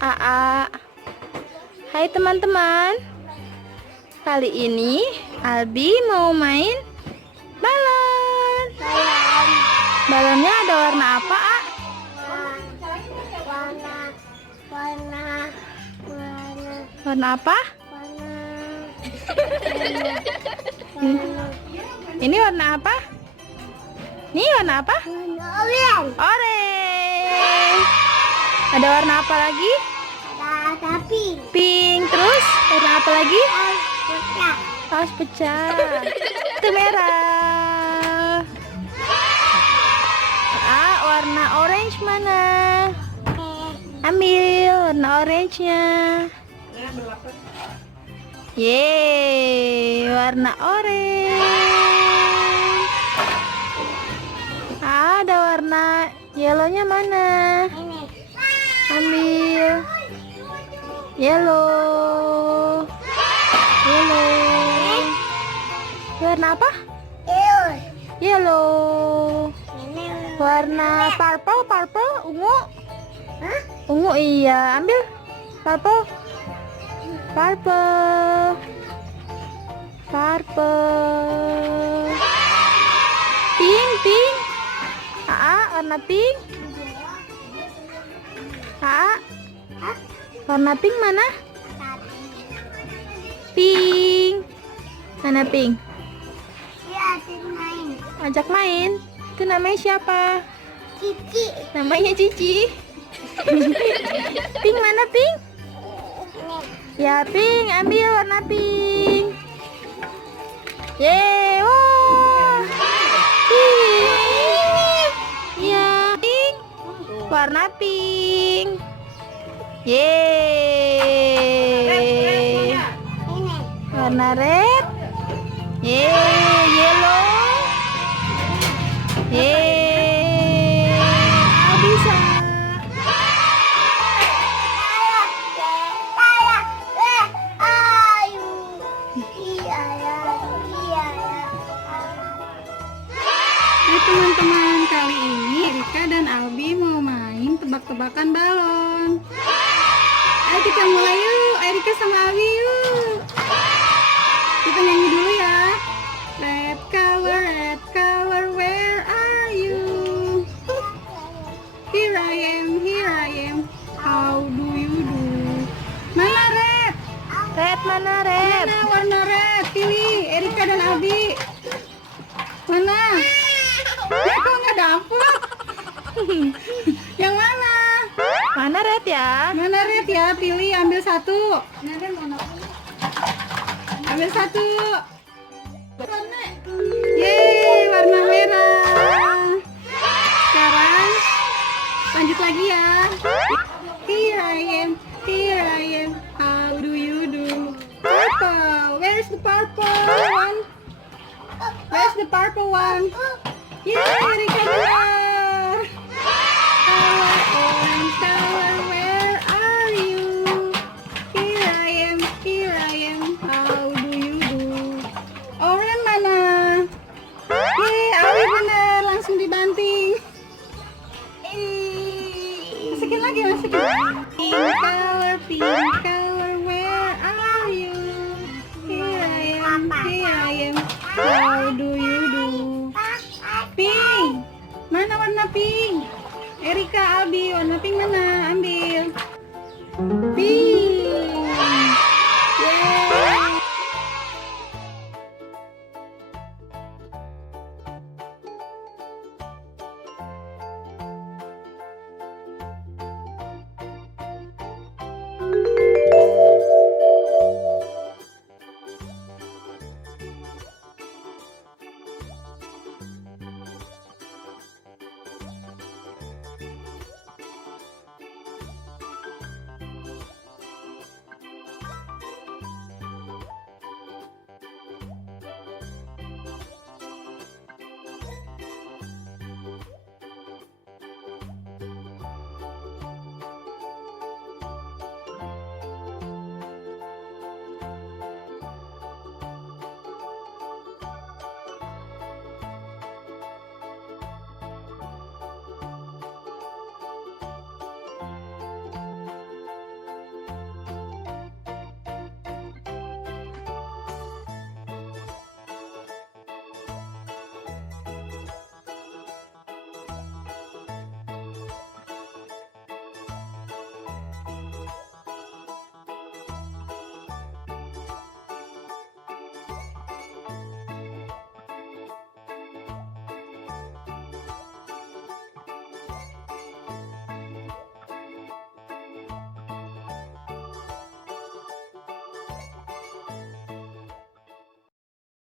Aa. Hai teman-teman. Kali ini Albi mau main balon. Balonnya ada warna apa, A? Warna apa? Ini warna apa? Ini warna apa? Orange. Ada warna apa lagi? Ada pink. Pink. Terus warna apa lagi? Pecah. Paus pecah. Itu merah. Warna orange mana? Ambil warna orange-nya. Yeay, warna orange. Ada warna yellow-nya mana? Ini. Ambil yellow. Warna apa? Yellow. Ini. Warna purple, ungu. Hah? Ungu, iya, ambil purple. Pink. Warna pink. Warna pink mana? Pink. Mana pink? Ya, main. Ajak main. Itu namanya siapa? Cici. Namanya Cici. Pink mana pink? Ya pink, ambil warna pink. Yeay, wah. Pink. Ya, pink. Warna pink. Yeay. Ini. Warna red. Yeay, yellow. Yeay. Bisa. Hai teman-teman, kali ini Erika dan Albi mau main tebak-tebakan balon. Ayo kita mulai yuk, Erika sama Albi yuk. Kita nyanyi dulu ya. Red color, where are you? Here I am, how do you do? Mana red? Red mana red? Mana warna red? Pilih Erika dan Albi. Mana? Kok nggak dapet? Yang mana? Mana red ya? Mana red ya? Pilih, ambil satu. Ambil satu. Yeay, warna merah. Sekarang lanjut lagi ya. Here I am, how do you do? Purple, where's the purple one? Where's the purple one? Yeay, Erika menang.